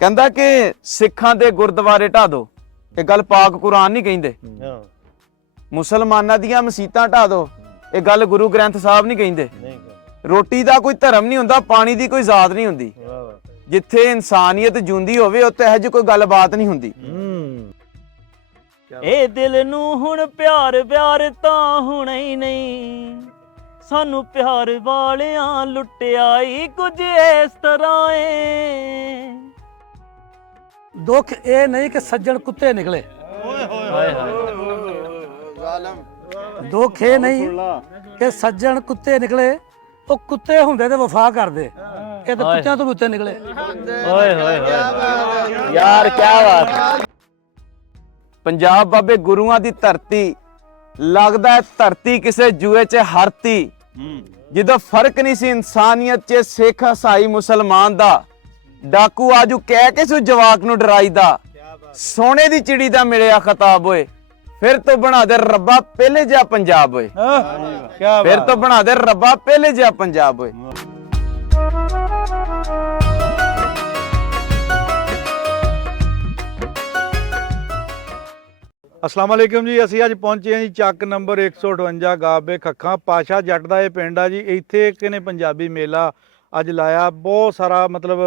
ਕਹਿੰਦਾ ਕਿ ਸਿੱਖਾਂ ਦੇ ਗੁਰਦੁਆਰੇ ਢਾ ਦੋ। ਇਹ ਗੱਲ ਪਾਕ ਕੁਰਾਨ ਨਹੀਂ ਕਹਿੰਦੇ। ਮੁਸਲਮਾਨਾਂ ਦੀਆਂ ਮਸੀਤਾਂ ਢਾ ਦੋ। ਇਹ ਗੱਲ ਗੁਰੂ ਗ੍ਰੰਥ ਸਾਹਿਬ ਨਹੀਂ ਕਹਿੰਦੇ। ਰੋਟੀ ਦਾ ਕੋਈ ਧਰਮ ਨਹੀਂ ਹੁੰਦਾ, ਪਾਣੀ ਦੀ ਕੋਈ ਜ਼ਾਤ ਨਹੀਂ ਹੁੰਦੀ। ਜਿੱਥੇ ਇਨਸਾਨੀਅਤ ਜੁੰਦੀ ਹੋਵੇ ਉੱਥੇ ਇਹੋ ਜਿਹੀ ਕੋਈ ਗੱਲਬਾਤ ਨਹੀਂ ਹੁੰਦੀ। ਇਹ ਦਿਲ ਨੂੰ ਹੁਣ ਪਿਆਰ ਪਿਆਰ ਤਾਂ ਹੋਣਾ ਹੀ ਨਹੀਂ, ਸਾਨੂੰ ਪਿਆਰ ਵਾਲਿਆਂ ਲੁੱਟਿਆ ਹੀ ਕੁਝ ਇਸ ਤਰ੍ਹਾਂ ਏ। ਦੁੱਖ ਇਹ ਨਹੀਂ ਕਿ ਸੱਜਣ ਕੁੱਤੇ ਨਿਕਲੇ, ਹਾਏ ਹਾਏ। ਦੁੱਖ ਇਹ ਨਹੀਂ ਕਿ ਸੱਜਣ ਕੁੱਤੇ ਨਿਕਲੇ। ਉਹ ਕੁੱਤੇ ਹੁੰਦੇ ਤੇ ਵਫਾ ਕਰਦੇ, ਇਹ ਤਾਂ ਕੁੱਤਿਆਂ ਤੋਂ ਵੀ ਉੱਤੇ ਨਿਕਲੇ। ਓਏ ਹੋਏ ਹੋਏ ਯਾਰ ਕੀ ਬਾਤ। ਪੰਜਾਬ ਬਾਬੇ ਗੁਰੂਆਂ ਦੀ ਧਰਤੀ, ਲੱਗਦਾ ਹੈ ਧਰਤੀ ਕਿਸੇ ਜੂਏ 'ਚ ਹਾਰਤੀ। ਜਦੋਂ ਫਰਕ ਨਹੀਂ ਸੀ ਇਨਸਾਨੀਅਤ 'ਚ ਸਿੱਖ ਈਸਾਈ ਮੁਸਲਮਾਨ ਦਾ, ਡਾਕੂ ਆਜੂ ਕਹਿ ਕੇ ਸੋ ਜਵਾਕ ਨੂੰ ਡਰਾਈਦਾ। ਸੋਨੇ ਦੀ ਚਿੜੀ ਦਾ ਮਿਲਿਆ ਖਤਾਬ ਓਏ, ਫਿਰ ਤੋਂ ਬਣਾ ਦੇ ਰੱਬਾ ਪਹਿਲੇ ਜਿਹਾ ਪੰਜਾਬ ਓਏ। ਫਿਰ ਤੋਂ ਬਣਾ ਦੇ ਰੱਬਾ ਪਹਿਲੇ ਜਿਹਾ ਪੰਜਾਬ ਓਏ। अस्सलाम वालेकुम जी। ਅਸੀਂ ਅੱਜ ਪਹੁੰਚੇ ਹਾਂ ਜੀ ਚੱਕ ਨੰਬਰ 158 ਗਾਬੇ ਖੱਖਾਂ। ਪਾਸ਼ਾ ਜੱਟ ਦਾ ਇਹ ਪਿੰਡ ਆ ਜੀ। ਇੱਥੇ ਇੱਕ ਨੇ ਪੰਜਾਬੀ ਮੇਲਾ ਅੱਜ ਲਾਇਆ। ਬਹੁਤ ਸਾਰਾ ਮਤਲਬ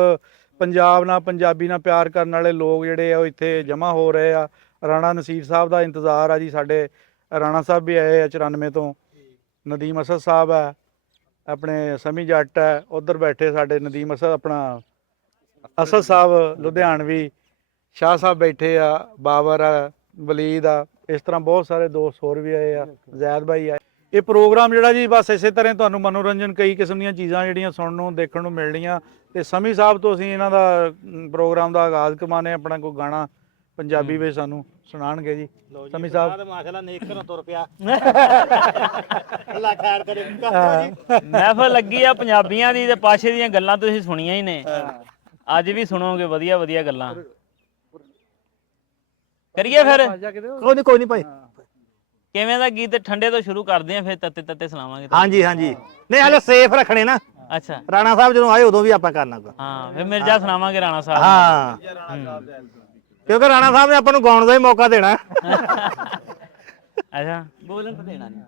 ਪੰਜਾਬ ਨਾਲ ਪੰਜਾਬੀ ਨਾਲ ਪਿਆਰ ਕਰਨ ਵਾਲੇ ਲੋਕ ਜਿਹੜੇ ਆ ਉਹ ਇੱਥੇ ਜਮ੍ਹਾਂ ਹੋ ਰਹੇ ਆ। ਰਾਣਾ ਨਸੀਰ ਸਾਹਿਬ ਦਾ ਇੰਤਜ਼ਾਰ ਆ ਜੀ। ਸਾਡੇ ਰਾਣਾ ਸਾਹਿਬ ਵੀ ਆਏ ਆ 94 ਤੋਂ। ਨਦੀਮ ਅਸਦ ਸਾਹਿਬ ਹੈ, ਆਪਣੇ ਸਮੀ ਜੱਟ ਹੈ। ਉੱਧਰ ਬੈਠੇ ਸਾਡੇ ਨਦੀਮ ਅਸਦ, ਆਪਣਾ ਅਸਦ ਸਾਹਿਬ ਲੁਧਿਆਣਵੀ, ਸ਼ਾਹ ਸਾਹਿਬ ਬੈਠੇ ਆ, ਬਾਬਰ ਆ, ਵਲੀਦ ਆ। ਇਸ ਤਰ੍ਹਾਂ ਬਹੁਤ ਸਾਰੇ ਦੋਸਤ ਹੋਰ ਵੀ ਆਏ ਆ, ਜ਼ੈਦ ਭਾਈ ਆਏ। ਇਹ ਪ੍ਰੋਗਰਾਮ ਜਿਹੜਾ ਜੀ ਬਸ ਇਸੇ ਤਰ੍ਹਾਂ ਤੁਹਾਨੂੰ ਮਨੋਰੰਜਨ, ਕਈ ਕਿਸਮ ਦੀਆਂ ਚੀਜ਼ਾਂ ਜਿਹੜੀਆਂ ਸੁਣਨ ਨੂੰ ਦੇਖਣ ਨੂੰ ਮਿਲਣੀਆਂ। ਤੇ ਸਮੀ ਸਾਹਿਬ ਤੋਂ ਅਸੀਂ ਇਹਨਾਂ ਦਾ ਪ੍ਰੋਗਰਾਮ ਦਾ ਆਗਾਜ਼ ਕਰਵਾਉਂਦੇ। ਆਪਣਾ ਕੋਈ ਗਾਣਾ ਪੰਜਾਬੀ ਵਿੱਚ ਸਾਨੂੰ ਸੁਣਾਣਗੇ ਜੀ ਸਮੀ ਸਾਹਿਬ। ਮਾਸ਼ਾਅੱਲਾ ਨੇਕ ਘਰੋਂ ਤੁਰ ਪਿਆ। ਅੱਲਾ ਖੈਰ ਕਰੇ। ਮਹਿਫਲ ਲੱਗੀ ਆ ਪੰਜਾਬੀਆਂ ਦੀ ਤੇ ਪਾਸ਼ੇ ਦੀਆਂ ਗੱਲਾਂ ਤੁਸੀਂ ਸੁਣੀਆਂ ਹੀ ਨੇ, ਅੱਜ ਵੀ ਸੁਣੋਗੇ ਵਧੀਆ ਵਧੀਆ ਗੱਲਾਂ। ਕਰੀਏ ਫਿਰ ਕੋਈ ਨਹੀਂ ਭਾਈ। ਕਿਵੇਂ ਦਾ ਗੀਤ? ਠੰਡੇ ਤੋਂ ਸ਼ੁਰੂ ਕਰਦੇ ਆ, ਫਿਰ ਤੱਤੇ ਤੱਤੇ ਸੁਣਾਵਾਂਗੇ। ਹਾਂਜੀ ਹਾਂਜੀ, ਨਹੀਂ ਹਲੇ ਸੇਫ ਰੱਖਣੇ ਨਾ। ਅੱਛਾ, ਰਾਣਾ ਸਾਹਿਬ ਜਦੋਂ ਆਏ ਉਦੋਂ ਵੀ ਆਪਾਂ ਕਰਨਾ। ਹਾਂ ਫਿਰ ਮਿਰਜ਼ਾ ਸੁਣਾਵਾਂਗੇ ਰਾਣਾ ਸਾਹਿਬ। ਹਾਂ, ਕਿਉਂਕਿ ਰਾਣਾ ਸਾਹਿਬ ਨੇ ਆਪਾਂ ਨੂੰ ਗਾਉਣ ਦਾ ਹੀ ਮੌਕਾ ਦੇਣਾ। ਅੱਛਾ, ਬੋਲਣ ਤਾਂ ਦੇਣਾ ਨਹੀਂ।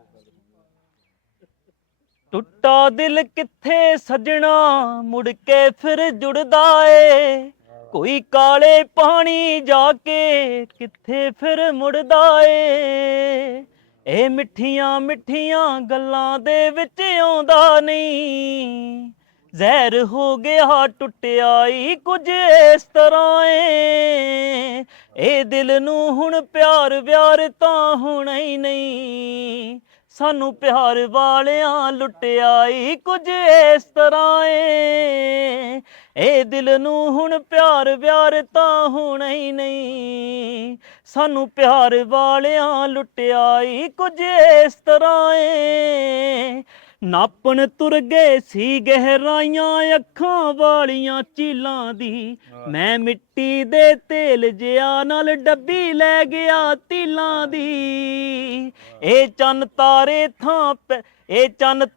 ਟੁੱਟਾ ਦਿਲ ਕਿੱਥੇ ਸੱਜਣਾ ਮੁੜ ਕੇ ਫਿਰ ਜੁੜਦਾ ਏ, ਕੋਈ ਕਾਲੇ ਪਾਣੀ ਜਾ ਕੇ ਕਿੱਥੇ ਫਿਰ ਮੁੜਦਾ ਏ। ਇਹ ਮਿੱਠੀਆਂ ਮਿੱਠੀਆਂ ਗੱਲਾਂ ਦੇ ਵਿੱਚ ਆਉਂਦਾ ਨਹੀਂ, ਜ਼ਹਿਰ ਹੋ ਗਿਆ ਟੁੱਟਿਆ ਈ ਕੁਝ ਇਸ ਤਰ੍ਹਾਂ ਏ। ਇਹ ਦਿਲ ਨੂੰ ਹੁਣ ਪਿਆਰ ਵਿਆਰ ਤਾਂ ਹੋਣਾ ਹੀ ਨਹੀਂ, ਸਾਨੂੰ ਪਿਆਰ ਵਾਲਿਆਂ ਲੁੱਟਿਆ ਈ ਕੁਝ ਇਸ ਤਰ੍ਹਾਂ ਏ। ਇਹ ਦਿਲ ਨੂੰ ਹੁਣ ਪਿਆਰ ਵਿਆਰ ਤਾਂ ਹੋਣਾ ਹੀ ਨਹੀਂ, ਸਾਨੂੰ ਪਿਆਰ ਵਾਲਿਆਂ ਲੁੱਟਿਆ ਈ ਕੁਝ ਇਸ ਤਰ੍ਹਾਂ ਏ। ਨਾਪਣ ਤੁਰ ਗਏ ਸੀ ਗਹਿਰਾਈਆਂ ਅੱਖਾਂ ਵਾਲੀਆਂ ਝੀਲਾਂ ਦੀ, ਮੈਂ ਮਿੱਟੀ ਦੇ ਤੇਲ ਜਿਆ ਨਾਲ ਡੱਬੀ ਲੈ ਗਿਆ ਤੀਲਾਂ ਦੀ। ਇਹ ਚੰਨ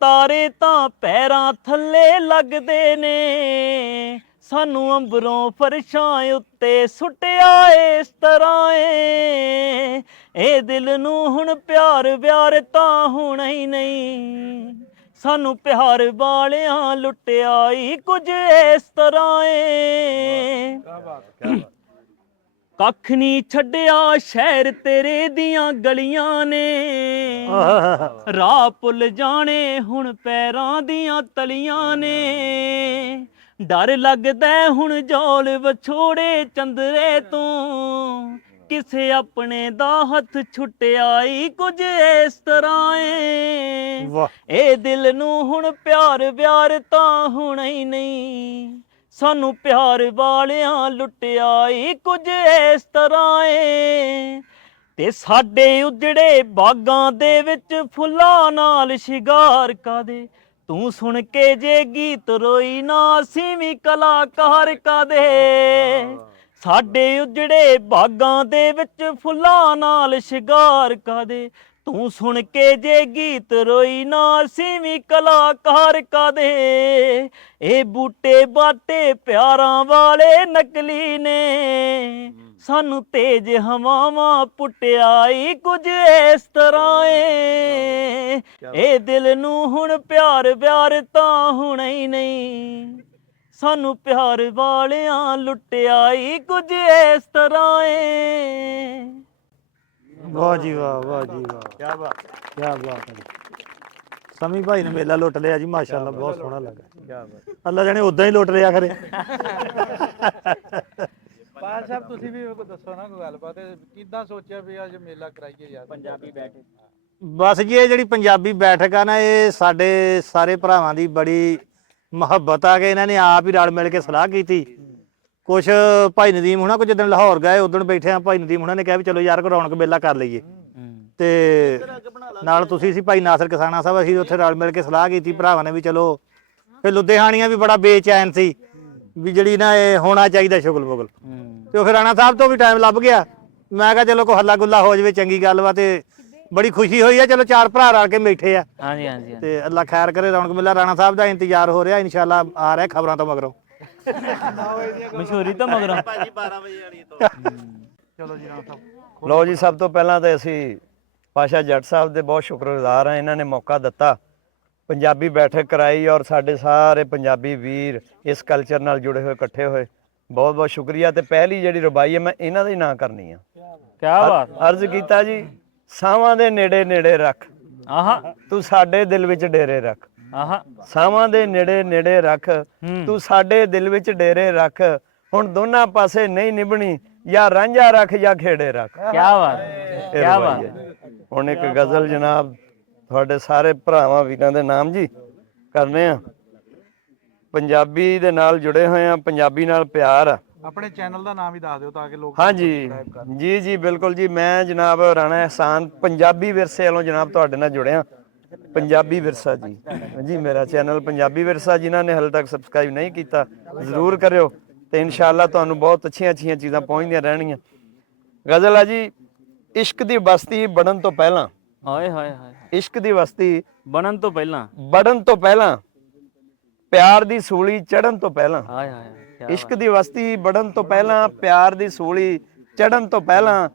ਤਾਰੇ ਤਾਂ ਪੈਰਾਂ ਥੱਲੇ ਲੱਗਦੇ ਨੇ, ਸਾਨੂੰ ਅੰਬਰੋਂ ਫਰਸ਼ਾਂ ਉੱਤੇ ਸੁੱਟਿਆ ਇਸ ਤਰ੍ਹਾਂ ਏ। ਇਹ ਦਿਲ ਨੂੰ ਹੁਣ ਪਿਆਰ ਵਿਆਰ ਤਾਂ ਹੋਣਾ ਹੀ ਨਹੀਂ, ਸਾਨੂੰ ਪਿਆਰ ਵਾਲਿਆਂ ਲੁੱਟਿਆ ਈ ਕੁਝ ਇਸ ਤਰ੍ਹਾਂ ਏ। ਕੱਖ ਨਹੀਂ ਛੱਡਿਆ ਸ਼ਹਿਰ ਤੇਰੇ ਦੀਆਂ ਗਲੀਆਂ ਨੇ, ਰਾਹ ਭੁੱਲ ਜਾਣੇ ਹੁਣ ਪੈਰਾਂ ਦੀਆਂ ਤਲੀਆਂ ਨੇ। ਡਰ ਲੱਗਦਾ ਹੁਣ ਜੌਲ ਵਿਛੋੜੇ ਚੰਦਰੇ ਤੋਂ, ਕਿਸੇ ਆਪਣੇ ਦਾ ਹੱਥ ਛੁੱਟਿਆ ਈ ਕੁਝ ਇਸ ਤਰ੍ਹਾਂ ਏ। ਇਹ ਦਿਲ ਨੂੰ ਹੁਣ ਪਿਆਰ ਵਿਆਰ ਤਾਂ ਹੋਣਾ ਹੀ ਨਹੀਂ, ਸਾਨੂੰ ਪਿਆਰ ਵਾਲਿਆਂ ਲੁੱਟਿਆ ਈ ਕੁਝ ਇਸ ਤਰ੍ਹਾਂ ਏ। ਤੇ ਸਾਡੇ ਉਜੜੇ ਬਾਗਾਂ ਦੇ ਵਿੱਚ ਫੁੱਲਾਂ ਨਾਲ ਸ਼ਿੰਗਾਰ ਕਾਦੇ, ਤੂੰ ਸੁਣ ਕੇ ਜੇ ਗੀਤ ਰੋਈ ਨਾ ਅਸੀਂ ਵੀ ਕਲਾਕਾਰ ਕਾਦੇ। ਸਾਡੇ ਉਜੜੇ ਬਾਗਾਂ ਦੇ ਵਿੱਚ ਫੁੱਲਾਂ ਨਾਲ ਸ਼ਿੰਗਾਰ ਕਾਦੇ, ਤੂੰ ਸੁਣ ਕੇ ਜੇ ਗੀਤ ਰੋਈ ਨਾ ਅਸੀਂ ਵੀ ਕਲਾਕਾਰ ਕਾਦੇ ਇਹ ਬੂਟੇ ਬਾਟੇ ਪਿਆਰਾਂ ਵਾਲੇ ਨਕਲੀ ਨੇ ਸਾਨੂੰ ਤੇਜ ਹਵਾਵਾਂ ਪੁੱਟਿਆਈ ਕੁਝ ਇਸ ਤਰ੍ਹਾਂ ਏ ਇਹ ਦਿਲ ਨੂੰ ਹੁਣ ਪਿਆਰ ਪਿਆਰ ਤਾਂ ਹੁਣਾ ਹੀ ਨਹੀਂ ਸਾਨੂੰ ਪਿਆਰ ਵਾਲਿਆਂ ਲੁੱਟਿਆਈ ਕੁਝ ਇਸ ਤਰ੍ਹਾਂ ਏ ਵਾਹ ਜੀ ਵਾਹ, ਵਾਹ ਜੀ ਵਾਹ, ਕੀ ਬਾਤ, ਕੀ ਬਾਤ ਹੈ। ਸਮੀ ਭਾਈ ਨੇ ਮੇਲਾ ਲੁੱਟ ਲਿਆ ਜੀ, ਮਾਸ਼ਾਅੱਲਾ, ਬਹੁਤ ਸੋਹਣਾ ਲੱਗਾ। ਕੀ ਬਾਤ, ਅੱਲਾ ਜਾਣੇ ਉਦਾਂ ਹੀ ਲੁੱਟ ਲਿਆ ਖਰੇ। ਪਾਲ ਸਾਹਿਬ ਤੁਸੀਂ ਵੀ ਕੋਈ ਦੱਸੋ ਨਾ ਕੋਈ ਗੱਲਬਾਤ ਕਿੱਦਾਂ ਸੋਚਿਆ ਵੀ ਅੱਜ ਮੇਲਾ ਕਰਾਈਏ ਯਾਰ ਪੰਜਾਬੀ ਬੈਠਕ? ਬਸ ਜੀ ਇਹ ਜਿਹੜੀ ਪੰਜਾਬੀ ਬੈਠਕ ਆ ਨਾ, ਇਹ ਸਾਡੇ ਸਾਰੇ ਭਰਾਵਾਂ ਦੀ ਬੜੀ ਮੁਹੱਬਤ ਆ ਕਿ ਇਹਨਾਂ ਨੇ ਆਪ ਹੀ ਰਲ ਮਿਲ ਕੇ ਸਲਾਹ ਕੀਤੀ। ਕੁਛ ਭਾਈ ਨਦੀਮ ਹੁਣਾਂ ਕੋ ਜਦੋਂ ਲਾਹੌਰ ਗਏ ਉਦੋਂ ਬੈਠੇ ਆ, ਭਾਈ ਨਦੀਮ ਹੁਣਾਂ ਨੇ ਕਿਹਾ ਵੀ ਚਲੋ ਯਾਰ ਕੋ ਰੌਣਕ ਮੇਲਾ ਕਰ ਲਈਏ, ਤੇ ਨਾਲ ਤੁਸੀਂ ਸੀ ਭਾਈ ਨਾਸਰ ਕਿਸਾਨਾ ਸਾਹਿਬ, ਅਸੀਂ ਉੱਥੇ ਰਲ ਮਿਲ ਕੇ ਸਲਾਹ ਕੀਤੀ ਭਰਾਵਾਂ ਨੇ ਵੀ ਚਲੋ। ਫਿਰ ਲੁਧਿਆਣੀਆਂ ਵੀ ਬੜਾ ਬੇਚੈਨ ਸੀ ਵੀ ਜਿਹੜੀ ਨਾ ਇਹ ਹੋਣਾ ਚਾਹੀਦਾ ਸ਼ੁਗਲ ਮੁਗਲ, ਤੇ ਉਹ ਫਿਰ ਰਾਣਾ ਸਾਹਿਬ ਤੋਂ ਵੀ ਟਾਈਮ ਲੱਭ ਗਿਆ। ਮੈਂ ਕਿਹਾ ਚਲੋ ਕੋ ਹੱਲਾ ਗੁੱਲਾ ਹੋ ਜਾਵੇ, ਚੰਗੀ ਗੱਲ ਵਾ, ਤੇ ਬੜੀ ਖੁਸ਼ੀ ਹੋਈ ਆ। ਚਲੋ ਚਾਰ ਭਰਾ ਰਲ ਕੇ ਬੈਠੇ ਆ। ਹਾਂਜੀ ਹਾਂਜੀ ਤੇ ਅੱਲਾ ਖੈਰ ਕਰੇ, ਰੌਣਕ ਮੇਲਾ ਰਾਣਾ ਸਾਹਿਬ ਦਾ ਇੰਤਜ਼ਾਰ ਹੋ ਰਿਹਾ, ਇਨਸ਼ਾਅੱਲਾ ਆ ਰਿਹਾ ਖਬਰਾਂ ਤੋਂ ਮਗਰੋਂ। ਮਸ਼ਹੂਰੀ ਤਾਂ ਮਗਰੋਂ ਭਾਜੀ 12 ਵਜੇ ਆਣੀ ਤੋਂ। ਚਲੋ ਜੀ ਰਾਣਾ ਸਾਹਿਬ। ਲੋ ਜੀ, ਸਭ ਤੋਂ ਪਹਿਲਾਂ ਤਾਂ ਅਸੀਂ ਪਾਸ਼ਾ ਜੱਟ ਸਾਹਿਬ ਦੇ ਬਹੁਤ ਸ਼ੁਕਰਗੁਜ਼ਾਰ ਹਾਂ। ਇਹਨਾਂ ਨੇ ਮੌਕਾ ਦਿੱਤਾ, ਪੰਜਾਬੀ ਬੈਠਕ ਕਰਾਈ, ਔਰ ਸਾਡੇ ਸਾਰੇ ਪੰਜਾਬੀ ਵੀਰ ਇਸ ਕਲਚਰ ਨਾਲ ਜੁੜੇ ਹੋਏ ਇਕੱਠੇ ਹੋਏ, ਬਹੁਤ ਬਹੁਤ ਸ਼ੁਕਰੀਆ। ਤੇ ਪਹਿਲੀ ਜਿਹੜੀ ਰਬਾਈ ਹੈ ਮੈਂ ਇਹਨਾਂ ਦਾ ਹੀ ਨਾਂ ਕਰਨੀ ਆ। ਕੀ ਬਾਤ, ਅਰਜ਼ ਕੀਤਾ ਜੀ, ਸਾਵਾਂ ਦੇ ਨੇੜੇ ਨੇੜੇ ਰੱਖ, ਆਹਾ ਤੂੰ ਸਾਡੇ ਦਿਲ ਵਿੱਚ ਡੇਰੇ ਰੱਖ। ਆਹਾ ਸਾਵਾਂ ਦੇ ਨੇੜੇ ਨੇੜੇ ਰੱਖ, ਤੂੰ ਸਾਡੇ ਦਿਲ ਵਿੱਚ ਡੇਰੇ ਰੱਖ। ਹੁਣ ਦੋਨਾਂ ਪਾਸੇ ਨਹੀਂ ਨਿਭਣੀ, ਜਾਂ ਰਾਂਝਾ ਰੱਖ ਜਾਂ ਖੇੜੇ ਰੱਖ। ਕੀ ਬਾਤ, ਕੀ ਬਾਤ। ਹੁਣ ਇੱਕ ਗਜ਼ਲ ਜਨਾਬ ਤੁਹਾਡੇ ਸਾਰੇ ਭਰਾਵਾਂ ਵੀਰਾਂ ਦੇ ਨਾਮ ਜੀ ਕਰਨੇ ਆ। ਪੰਜਾਬੀ ਦੇ ਨਾਲ ਜੁੜੇ ਹੋਏ ਆ, ਪੰਜਾਬੀ ਨਾਲ ਪਿਆਰ ਆ। ਆਪਣੇ ਚੈਨਲ ਦਾ ਨਾਮ ਵੀ ਦੱਸ ਦਿਓ ਤਾਂ ਕਿ ਲੋਕ ਹਾਂਜੀ ਜੀ ਜੀ ਬਿਲਕੁਲ ਜੀ। ਮੈਂ ਜਨਾਬ ਰਾਣਾ ਅਹਿਸਾਨ ਪੰਜਾਬੀ ਵਿਰਸੇ ਵੱਲੋਂ ਜਨਾਬ ਤੁਹਾਡੇ ਨਾਲ ਜੁੜਿਆ। ਪੰਜਾਬੀ ਵਿਰਸਾ ਜੀ ਜੀ ਮੇਰਾ ਚੈਨਲ ਪੰਜਾਬੀ ਵਿਰਸਾ, ਜਿਨ੍ਹਾਂ ਨੇ ਹਾਲੇ ਤੱਕ ਸਬਸਕ੍ਰਾਈਬ ਨਹੀਂ ਕੀਤਾ ਜ਼ਰੂਰ ਕਰਿਓ, ਤੇ ਇਨਸ਼ਾਅੱਲਾ ਤੁਹਾਨੂੰ ਬਹੁਤ ਅੱਛੀਆਂ ਅੱਛੀਆਂ ਚੀਜ਼ਾਂ ਪਹੁੰਚਦੀਆਂ ਰਹਿਣਗੀਆਂ। ਗਜ਼ਲ ਆ ਜੀ, ਇਸ਼ਕ ਦੀ ਬਸਤੀ ਬਣਨ ਤੋਂ ਪਹਿਲਾਂ, ਹਾਏ ਹਾਏ ਹਾਏ, ਇਸ਼ਕ ਦੀ ਬਸਤੀ ਬਣਨ ਤੋਂ ਪਹਿਲਾਂ, ਬਣਨ ਤੋਂ ਪਹਿਲਾਂ, ਪਿਆਰ ਦੀ ਸੂਲੀ ਚੜਨ ਤੋਂ ਪਹਿਲਾਂ। ਹਾਏ ਹਾਏ, ਇਸ਼ਕ ਦੀ ਬਸਤੀ ਬਣਨ ਤੋਂ ਪਹਿਲਾਂ, ਪਿਆਰ ਦੀ ਸੂਲੀ ਚੜਨ ਤੋਂ ਪਹਿਲਾਂ,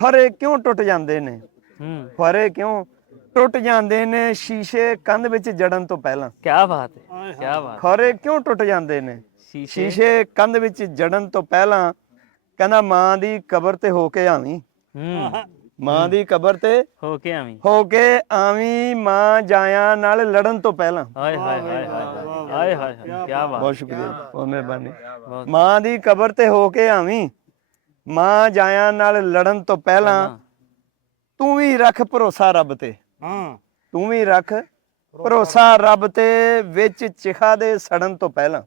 ਖਰੇ ਕਿਉਂ ਟੁੱਟ ਜਾਂਦੇ ਨੇ, ਖਰੇ ਕਿਉਂ ਟੁੱਟ ਜਾਂਦੇ ਨੇ ਸ਼ੀਸ਼ੇ ਕੰਧ ਵਿੱਚ ਜੜਨ ਤੋਂ ਪਹਿਲਾਂ। ਕੀ ਬਾਤ ਹੈ, ਕੀ ਬਾਤ। ਖਰੇ ਕਿਉਂ ਟੁੱਟ ਜਾਂਦੇ ਨੇ ਸ਼ੀਸ਼ੇ ਕੰਧ ਵਿੱਚ ਜੜਨ ਤੋਂ ਪਹਿਲਾਂ। ਕਹਿੰਦਾ ਮਾਂ ਦੀ ਕਬਰ ਤੇ ਹੋ ਕੇ ਆਵੀਂ, ਮਾਂ ਦੀ ਕਬਰ ਤੇ ਹੋ ਕੇ ਆਵੀਂ, ਹੋ ਕੇ ਆਵੀਂ, ਮਾਂ ਜਾਇਆ ਨਾਲ ਲੜਨ ਤੋਂ ਪਹਿਲਾਂ। ਹਾਏ ਹਾਏ ਹਾਏ ਹਾਏ ਹਾਏ, ਕੀ ਬਾਤ। ਬਹੁਤ ਸ਼ੁਕਰੀਆ, ਬਹੁਤ ਮਿਹਰਬਾਨੀ। ਮਾਂ ਦੀ ਕਬਰ ਤੇ ਹੋ ਕੇ ਆਵੀਂ, ਮਾਂ ਜਾਇਆ ਨਾਲ ਲੜਨ ਤੋਂ ਪਹਿਲਾਂ। ਤੂੰ ਵੀ ਰੱਖ ਭਰੋਸਾ ਰੱਬ ਤੇ, ਤੂੰ ਵੀ ਰੱਖ ਭਰੋਸਾ ਰੱਬ ਤੇ, ਵਿੱਚ ਚਿਖਾ ਦੇ ਸੜਨ ਤੋਂ ਪਹਿਲਾਂ।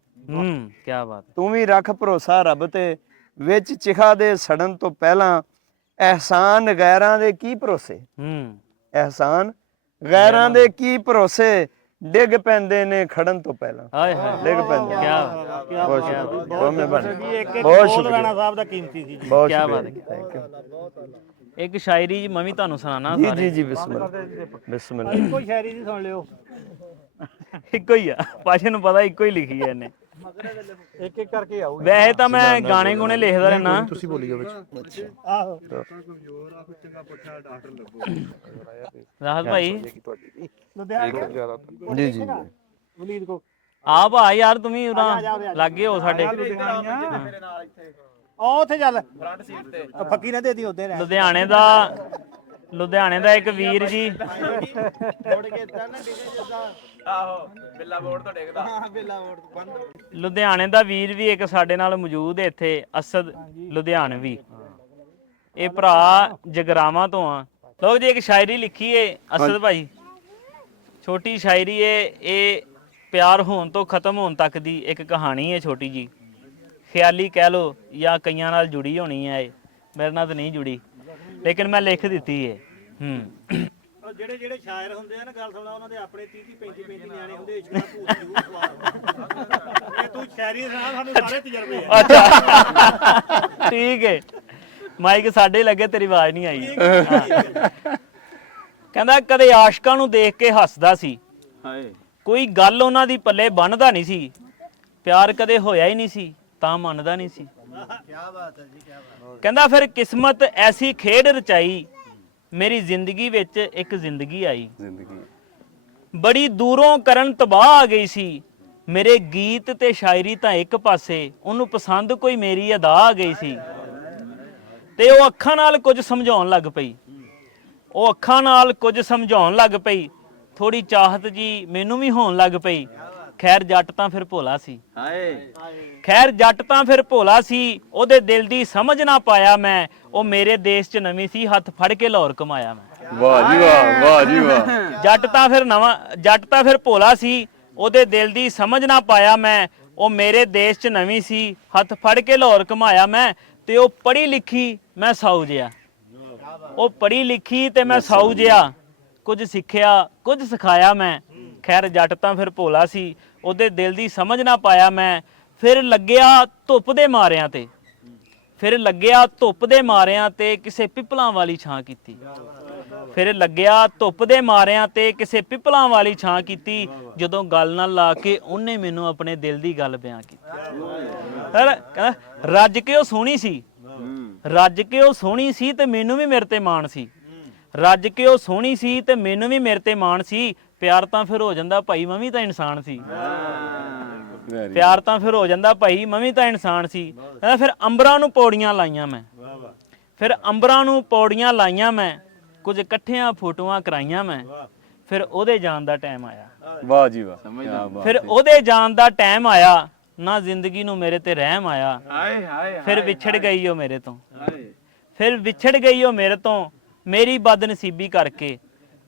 ਕੀ ਬਾਤ। ਤੂੰ ਵੀ ਰੱਖ ਭਰੋਸਾ ਰੱਬ ਤੇ, ਵਿੱਚ ਚਿਖਾ ਦੇ ਸੜਨ ਤੋਂ ਪਹਿਲਾਂ। ਅਹਿਸਾਨ ਗੈਰਾਂ ਦੇ ਕੀ ਭਰੋਸੇ, ਅਹਿਸਾਨ ਗੈਰਾਂ ਦੇ ਕੀ ਭਰੋਸੇ, ਡਿੱਗ ਪੈਂਦੇ ਨੇ ਖੜਨ ਤੋਂ ਪਹਿਲਾਂ। ਹਾਏ ਹਾਏ, ਡਿੱਗ ਪੈਂਦੇ। ਬਹੁਤ ਸ਼ੁਕਰੀਆ, ਬਹੁਤ ਮਿਹਰਬਾਨੀ, ਬਹੁਤ ਸ਼ੁਕਰੀਆ। ਰਾਣਾ ਸਾਹਿਬ ਦਾ ਕੀਮਤੀ ਸੀ ਜੀ। ਬਹੁਤ ਕੀ ਬਾਤ ਸ਼ੁਕਰੀਆ, ਹੈ। ਥੈਂਕ ਯੂ ਇੱਕ ਸ਼ਾਇਰੀ ਜੀ ਮੈਂ ਵੀ ਤੁਹਾਨੂੰ ਸੁਣਾਣਾ। ਜੀ ਜੀ ਜੀ, ਬਿਸਮਿਲ੍ਲਾ ਬਿਸਮਿਲ੍ਲਾ। ਕੋਈ ਸ਼ਾਇਰੀ ਦੀ ਸੁਣ ਲਿਓ। ਇੱਕੋ ਹੀ ਆ, ਪਾਸ਼ੇ ਨੂੰ ਪਤਾ ਇੱਕੋ ਹੀ ਲਿਖੀ ਹੈ ਇਹਨੇ। ਇੱਕ ਇੱਕ ਕਰਕੇ ਆਓ। ਵੈਸੇ ਤਾਂ ਮੈਂ ਗਾਣੇ ਗੁਣੇ ਲਿਖਦਾ ਰਹਿਣਾ। ਤੁਸੀਂ ਬੋਲੀ ਜਾਓ ਵਿੱਚ। ਆਹੋ ਰਾਹਤ ਭਾਈ, ਜੀ ਜੀ ਵਲੀਦ ਕੋ ਆ ਭਾ ਯਾਰ ਤੂੰ ਵੀ ਉਰਾਂ ਲੱਗੇ ਹੋ ਸਾਡੇ। ਉਹ ਉੱਥੇ ਚੱਲ ਫਰੰਟ ਸੀਟ ਤੇ, ਫੱਕੀ ਨਾ ਦੇਦੀ ਉੱਧੇ ਰਹਿ। ਲੁਧਿਆਣੇ ਦਾ ਇੱਕ ਵੀਰ ਜੀ, ਲੁਧਿਆਣੇ ਦਾ ਵੀਰ ਵੀ ਇੱਕ ਸਾਡੇ ਨਾਲ ਮੌਜੂਦ ਹੈ ਇੱਥੇ, ਅਸਦ ਲੁਧਿਆਣਵੀ। ਇਹ ਭਰਾ ਜਗਰਾਵਾਂ ਤੋਂ ਆ। ਲੋਕ ਜੀ ਇੱਕ ਸ਼ਾਇਰੀ ਲਿਖੀ ਏ ਅਸਦ ਭਾਈ, ਛੋਟੀ ਸ਼ਾਇਰੀ ਏ। ਇਹ ਪਿਆਰ ਹੋਣ ਤੋਂ ਖਤਮ ਹੋਣ ਤੱਕ ਦੀ ਇੱਕ ਕਹਾਣੀ ਹੈ ਛੋਟੀ ਜੀ, ਖਿਆਲੀ ਕਹਿ ਲੋ ਜਾਂ ਕਈਆਂ ਨਾਲ ਜੁੜੀ ਹੋਣੀ ਹੈ। ਇਹ ਮੇਰੇ ਨਾਲ ਤਾਂ ਨਹੀਂ ਜੁੜੀ, ਲੇਕਿਨ ਮੈਂ ਲਿਖ ਦਿੱਤੀ ਏ। ਜਿਹੜੇ ਜਿਹੜੇ ਸ਼ਾਇਰ ਹੁੰਦੇ ਆ ਨਾ, ਗੱਲ ਸੁਣਾ, ਉਹਨਾਂ ਦੇ ਆਪਣੇ 30 35 ਨਿਆਣੇ ਹੁੰਦੇ, ਇਸ਼ਕ ਦਾ ਭੂਤ ਜ਼ਰੂਰ ਸਵਾਰ। ਇਹ ਤੂੰ ਸ਼ਾਇਰੀ ਸੁਣਾ, ਸਾਨੂੰ ਸਾਰੇ ਤਜਰਬੇ ਆ। ਅੱਛਾ ਠੀਕ ਹੈ, ਮਾਈਕ ਸਾਡੇ ਲੱਗੇ, ਤੇਰੀ ਆਵਾਜ਼ ਨਹੀਂ ਆਈ। ਕਹਿੰਦਾ ਕਦੇ ਆਸ਼ਕਾਂ ਨੂੰ ਦੇਖ ਕੇ ਹੱਸਦਾ ਸੀ, ਕੋਈ ਗੱਲ ਉਹਨਾਂ ਦੀ ਪੱਲੇ ਬੰਨ੍ਹਦਾ ਨਹੀਂ ਸੀ, ਪਿਆਰ ਕਦੇ ਹੋਇਆ ਹੀ ਨਹੀਂ ਸੀ ਤਾਂ ਮੰਨਦਾ ਨਹੀਂ ਸੀ। ਕਹਿੰਦਾ ਫਿਰ ਕਿਸਮਤ ਐਸੀ ਖੇਡ ਰਚਾਈ, ਮੇਰੀ ਜ਼ਿੰਦਗੀ ਵਿੱਚ ਇੱਕ ਜ਼ਿੰਦਗੀ ਆਈ, ਬੜੀ ਦੂਰੋਂ ਕਰਨ ਤਬਾਹ ਆ ਗਈ ਸੀ, ਮੇਰੇ ਗੀਤ ਤੇ ਸ਼ਾਇਰੀ ਤਾਂ ਇੱਕ ਪਾਸੇ, ਉਹਨੂੰ ਪਸੰਦ ਕੋਈ ਮੇਰੀ ਅਦਾ ਆ ਗਈ ਸੀ। ਤੇ ਉਹ ਅੱਖਾਂ ਨਾਲ ਕੁਝ ਸਮਝਾਉਣ ਲੱਗ ਪਈ, ਉਹ ਅੱਖਾਂ ਨਾਲ ਕੁਝ ਸਮਝਾਉਣ ਲੱਗ ਪਈ, ਥੋੜੀ ਚਾਹਤ ਜੀ ਮੈਨੂੰ ਵੀ ਹੋਣ ਲੱਗ ਪਈ। ਖੈਰ ਜੱਟ ਤਾਂ ਫਿਰ ਭੋਲਾ ਸੀ, ਖੈਰ ਜੱਟ ਤਾਂ ਫਿਰ ਭੋਲਾ ਸੀ, ਉਹਦੇ ਦਿਲ ਦੀ ਸਮਝ ਨਾ ਪਾਇਆ ਮੈਂ, ਉਹ ਮੇਰੇ ਦੇਸ਼ 'ਚ ਨਵੀਂ ਸੀ, ਹੱਥ ਫੜ ਕੇ ਲਾਹੌਰ ਕਮਾਇਆ ਮੈਂ। ਵਾਹ ਜੀ ਵਾਹ, ਵਾਹ ਜੀ ਵਾਹ। ਜੱਟ ਤਾਂ ਫਿਰ ਭੋਲਾ ਸੀ, ਉਹਦੇ ਦਿਲ ਦੀ ਸਮਝ ਨਾ ਪਾਇਆ ਮੈਂ, ਉਹ ਮੇਰੇ ਦੇਸ਼ 'ਚ ਨਵੀਂ ਸੀ, ਹੱਥ ਫੜ ਕੇ ਲਾਹੌਰ ਕਮਾਇਆ ਮੈਂ। ਤੇ ਉਹ ਪੜ੍ਹੀ ਲਿਖੀ ਮੈਂ ਸਾਊ ਜਿਹਾ, ਉਹ ਪੜ੍ਹੀ ਲਿਖੀ ਤੇ ਮੈਂ ਸਾਊ ਜਿਹਾ, ਕੁਝ ਸਿੱਖਿਆ ਕੁਝ ਸਿਖਾਇਆ ਮੈਂ। ਖੈਰ ਜੱਟ ਤਾਂ ਫਿਰ ਭੋਲਾ ਸੀ, ਉਹਦੇ ਦਿਲ ਦੀ ਸਮਝ ਨਾ ਪਾਇਆ ਮੈਂ। ਫਿਰ ਲੱਗਿਆ ਧੁੱਪ ਦੇ ਮਾਰਿਆਂ ਤੇ, ਫਿਰ ਲੱਗਿਆ ਧੁੱਪ ਦੇ ਮਾਰਿਆਂ ਤੇ, ਕਿਸੇ ਪਿੱਪਲਾਂ ਵਾਲੀ ਛਾਂ ਕੀਤੀ। ਫਿਰ ਲੱਗਿਆ ਧੁੱਪ ਦੇ ਮਾਰਿਆਂ ਤੇ, ਕਿਸੇ ਪਿੱਪਲਾਂ ਵਾਲੀ ਛਾਂ ਕੀਤੀ, ਜਦੋਂ ਗੱਲ ਨਾਲ ਲਾ ਕੇ ਉਹਨੇ ਮੈਨੂੰ ਆਪਣੇ ਦਿਲ ਦੀ ਗੱਲ ਬਿਆਨ ਕੀਤੀ। ਰੱਜ ਕੇ ਉਹ ਸੋਹਣੀ ਸੀ, ਰੱਜ ਕੇ ਉਹ ਸੋਹਣੀ ਸੀ ਤੇ ਮੈਨੂੰ ਵੀ ਮੇਰੇ ਤੇ ਮਾਣ ਸੀ, ਰੱਜ ਕੇ ਉਹ ਸੋਹਣੀ ਸੀ ਤੇ ਮੈਨੂੰ ਵੀ ਮੇਰੇ ਤੇ ਮਾਣ ਸੀ। ਪਿਆਰ ਤਾਂ ਫਿਰ ਹੋ ਜਾਂਦਾ ਭਾਈ ਮੈਂ ਵੀ ਤਾਂ ਇਨਸਾਨ ਸੀ, ਪਿਆਰ ਤਾਂ ਫਿਰ ਹੋ ਜਾਂਦਾ ਭਾਈ ਮੈਂ ਵੀ ਤਾਂ ਇਨਸਾਨ ਸੀ। ਕਹਿੰਦਾ ਫਿਰ ਅੰਬਰਾਂ ਨੂੰ ਪੌੜੀਆਂ ਲਾਈਆਂ ਮੈਂ, ਫਿਰ ਅੰਬਰਾਂ ਨੂੰ ਪੌੜੀਆਂ ਲਾਈਆਂ ਮੈਂ, ਕੁਝ ਇਕੱਠੀਆਂ ਫੋਟੋਆਂ ਕਰਾਈਆਂ ਮੈਂ। ਫਿਰ ਉਹਦੇ ਜਾਣ ਦਾ ਟਾਈਮ ਆਇਆ, ਵਾਹ ਜੀ ਵਾਹ, ਕਿਆ ਬਾਤ। ਫਿਰ ਉਹਦੇ ਜਾਣ ਦਾ ਟਾਈਮ ਆਇਆ, ਨਾ ਜ਼ਿੰਦਗੀ ਨੂੰ ਮੇਰੇ ਤੇ ਰਹਿਮ ਆਇਆ। ਫਿਰ ਵਿਛੜ ਗਈ ਉਹ ਮੇਰੇ ਤੋਂ, ਫਿਰ ਵਿਛੜ ਗਈ ਉਹ ਮੇਰੇ ਤੋਂ, ਮੇਰੀ ਬਦਨਸੀਬੀ ਕਰਕੇ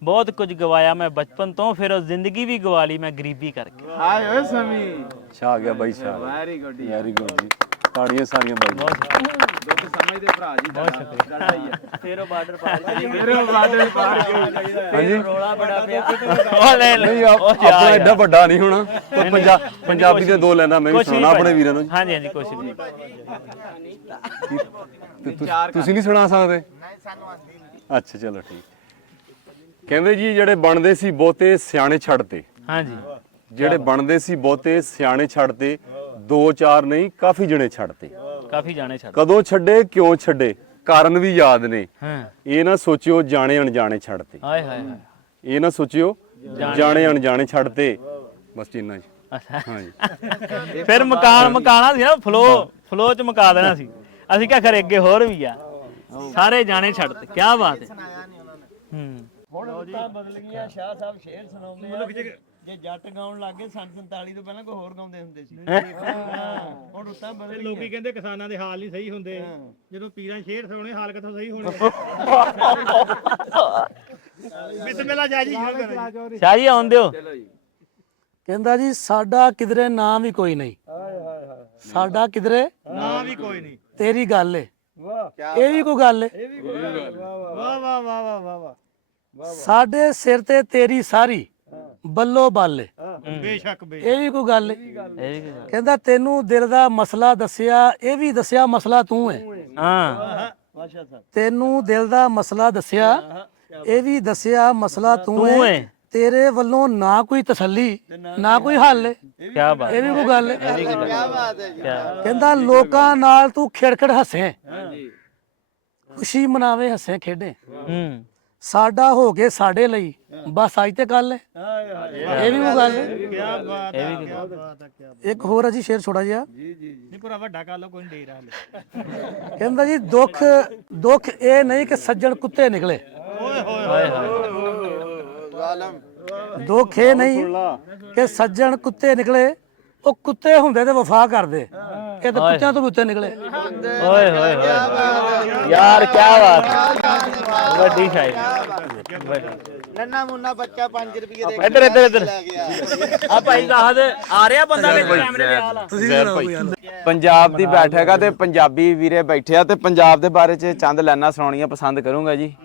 ਬਹੁਤ ਕੁਝ ਗਵਾਇਆ ਮੈਂ ਬਚਪਨ ਤੋਂ, ਫਿਰ ਉਹ ਜ਼ਿੰਦਗੀ ਵੀ ਗਵਾ ਲਈ ਮੈਂ ਗਰੀਬੀ ਕਰਕੇ। ਹਾਏ ਓਏ ਸਮੀ ਛਾ ਗਿਆ ਬਾਈ, ਛਾ ਵੈਰੀ ਗੁੱਡ, ਵੈਰੀ ਗੁੱਡ ਜੀ, ਤਾੜੀਆਂ ਸਾਰੀਆਂ ਬਾਈ। ਦੁੱਖ ਸਮਝਦੇ ਭਰਾ ਜੀ, ਬਹੁਤ ਸ਼ੁਕਰੀਆ। ਫਿਰ ਉਹ ਬਾਰਡਰ ਪਾਰ ਕਰੀ, ਫਿਰ ਉਹ ਬਾਰਡਰ ਪਾਰ ਹਾਂਜੀ ਰੋਲਾ ਬੜਾ ਪਿਆ। ਉਹ ਲੈ ਨਹੀਂ ਆਪਣਾ ਐਡਾ ਵੱਡਾ ਨਹੀਂ ਹੋਣਾ, ਪੰਜਾਬੀ ਦੇ ਦੋ ਲੈਣਾ ਮੈਂ ਵੀ ਸੁਣਾ ਆਪਣੇ ਵੀਰਾਂ ਨੂੰ। ਹਾਂਜੀ ਹਾਂਜੀ ਕੁਛ ਵੀ ਤੁਸੀਂ ਨਹੀਂ ਸੁਣਾ ਸਕਦੇ? ਅੱਛਾ ਚਲੋ ਠੀਕ। ਕਹਿੰਦੇ ਜੀ ਜਿਹੜੇ ਬਣਦੇ ਸੀ ਬਹੁਤੇ ਸਿਆਣੇ ਛੱਡਤੇ, ਹਾਂਜੀ ਜਿਹੜੇ ਬਣਦੇ ਸੀ ਬਹੁਤੇ ਸਿਆਣੇ ਛੱਡਤੇ, 2-4 ਨਹੀਂ ਕਾਫੀ ਜਣੇ ਛੱਡਤੇ। ਕਾਫੀ ਜਾਣੇ ਛੱਡ। ਕਦੋਂ ਛੱਡੇ ਕਿਉਂ ਛੱਡੇ ਕਾਰਨ ਵੀ ਯਾਦ ਨੇ, ਹਾਂ ਇਹ ਨਾ ਸੋਚਿਓ ਜਾਣੇ ਅਣਜਾਣੇ ਛੱਡਤੇ, ਹਾਏ ਹਾਏ ਹਾਏ। ਇਹ ਨਾ ਸੋਚਿਓ ਜਾਣੇ ਅਣਜਾਣੇ ਛੱਡਤੇ। ਬਸ ਇੰਨਾ ਜੀ। ਅੱਛਾ ਹਾਂਜੀ ਫਿਰ ਮਕਾਣਾ ਸੀ ਨਾ, ਫਲੋ ਚ ਮਕਾ ਦੇਣਾ ਸੀ ਅਸੀਂ। ਕਿਹਾ ਖਰੇ ਅੱਗੇ ਹੋਰ ਵੀ ਆ, ਸਾਰੇ ਜਾਣੇ ਛੱਡਤੇ। ਕੀ ਬਾਤ ਹੈ। ਹੁਣ ਰੁੱਤਾਂ ਬਦਲ ਗਈਆਂ, ਸ਼ਾਹ ਸਾਹਿਬ ਸ਼ੇਰ ਸੁਣਾਉਂਦੇ ਆ, ਜੇ ਜੱਟ ਗਾਉਣ ਲੱਗੇ ਸੰਨ 47 ਤੋਂ ਪਹਿਲਾਂ ਕੋਈ ਹੋਰ ਗਾਉਂਦੇ ਹੁੰਦੇ ਸੀ। ਹੁਣ ਰੁੱਤਾਂ ਬਦਲ ਗਈਆਂ। ਲੋਕੀ ਕਹਿੰਦੇ ਕਿਸਾਨਾਂ ਦੇ ਹਾਲ ਨਹੀਂ ਸਹੀ ਹੁੰਦੇ, ਜਦੋਂ ਪੀਰਾਂ ਸ਼ੇਰ ਸੁਣਾਉਣੇ ਹਾਲ ਕਿੱਥੋਂ ਸਹੀ ਹੋਣੇ। ਬਿਸਮਿਲ੍ਲਾ ਜੀ, ਸ਼ਾਹ ਜੀ ਆਉਣ ਦਿਓ। ਕਹਿੰਦਾ ਜੀ ਸਾਡਾ ਕਿਧਰੇ ਨਾਂ ਵੀ ਕੋਈ ਨਹੀਂ, ਸਾਡਾ ਕਿਧਰੇ ਨਾ ਵੀ ਕੋਈ ਨਹੀਂ। ਤੇਰੀ ਗੱਲ ਏ, ਇਹ ਵੀ ਕੋਈ ਗੱਲ ਏ। ਵਾਹ ਵਾਹ ਵਾਹ ਵਾਹ ਵਾਹ ਵਾਹ। ਸਾਡੇ ਸਿਰ ਤੇ ਤੇਰੀ ਸਾਰੀ ਬੱਲੋ ਬੱਲ ਏ, ਬੇਸ਼ੱਕ ਇਹ ਵੀ ਕੋਈ ਗੱਲ ਏ। ਇਹ ਵੀ ਕੀ ਗੱਲ। ਕਹਿੰਦਾ ਤੈਨੂੰ ਦਿਲ ਦਾ ਮਸਲਾ ਦੱਸਿਆ, ਇਹ ਵੀ ਦੱਸਿਆ ਮਸਲਾ ਤੂੰ ਏ। ਹਾਂ ਤੈਨੂੰ ਦਿਲ ਦਾ ਮਸਲਾ ਦੱਸਿਆ, ਇਹ ਵੀ ਦੱਸਿਆ ਮਸਲਾ ਤੂੰ ਏ। ਤੇਰੇ ਵੱਲੋਂ ਨਾ ਕੋਈ ਤਸੱਲੀ ਨਾ ਕੋਈ ਹੱਲ ਏ, ਕੀ ਬਾਤ। ਇਹ ਵੀ ਕੋਈ ਗੱਲ ਏ। ਕੀ ਬਾਤ ਹੈ। ਕਹਿੰਦਾ ਲੋਕਾਂ ਨਾਲ ਤੂੰ ਖਿੜਖਿੜ ਹੱਸੇ, ਖੁਸ਼ੀ ਮਨਾਵੇ ਹੱਸੇ ਖੇਡੇ, ਸਾਡਾ ਹੋ ਕੇ ਸਾਡੇ ਲਈ ਬਸ ਅੱਜ ਤੇ ਕੱਲ ਏ, ਇਹ ਵੀ ਕੋਈ ਗੱਲ ਏ। ਇਹ ਵੀ ਕੀ ਗੱਲ। ਇੱਕ ਹੋਰ ਆ ਜੀ ਸ਼ੇਰ ਛੋੜਾ ਜਿਹਾ। ਨਹੀਂ ਪੂਰਾ ਵੱਡਾ ਕਰ ਲੋ, ਕੋਈ ਨਹੀਂ ਦੇ ਰਹਾ। ਕਹਿੰਦਾ ਜੀ ਦੁੱਖ ਇਹ ਨਹੀਂ ਕਿ ਸੱਜਣ ਕੁੱਤੇ ਨਿਕਲੇ, ਹਾਏ ਹਾਏ। ਦੁੱਖ ਇਹ ਨਹੀਂ ਕਿ ਸੱਜਣ ਕੁੱਤੇ ਨਿਕਲੇ, ਉਹ ਕੁੱਤੇ ਹੁੰਦੇ ਤੇ ਵਫਾ ਕਰਦੇ, ਇਹ ਤਾਂ ਕੁੱਤਿਆਂ ਤੋਂ ਵੀ ਉੱਤੇ ਨਿਕਲੇ। ਓਏ ਹੋਏ ਹੋਏ ਯਾਰ ਕੀ ਬਾਤ, ਵੱਡੀ ਸ਼ਾਇਰੀ। ਨੰਨਾ ਮੁੰਨਾ ਬੱਚਾ 5 ਰੁਪਏ ਦੇ ਇੱਧਰ ਇੱਧਰ ਇੱਧਰ ਆ ਭਾਈ ਸਾਹਿਬ ਆ ਰਿਹਾ ਬੰਦਾ ਵਿੱਚ ਕੈਮਰੇ ਦੇ ਹਾਲ। ਪੰਜਾਬ ਦੀ ਬੈਠਕ ਆ ਤੇ ਪੰਜਾਬੀ ਵੀਰੇ ਬੈਠੇ ਆ ਤੇ ਪੰਜਾਬ ਦੇ ਬਾਰੇ ਚ ਚੰਦ ਲਾਈਨਾਂ ਸੁਣਾਉਣੀਆਂ ਪਸੰਦ ਕਰੂੰਗਾ ਜੀ।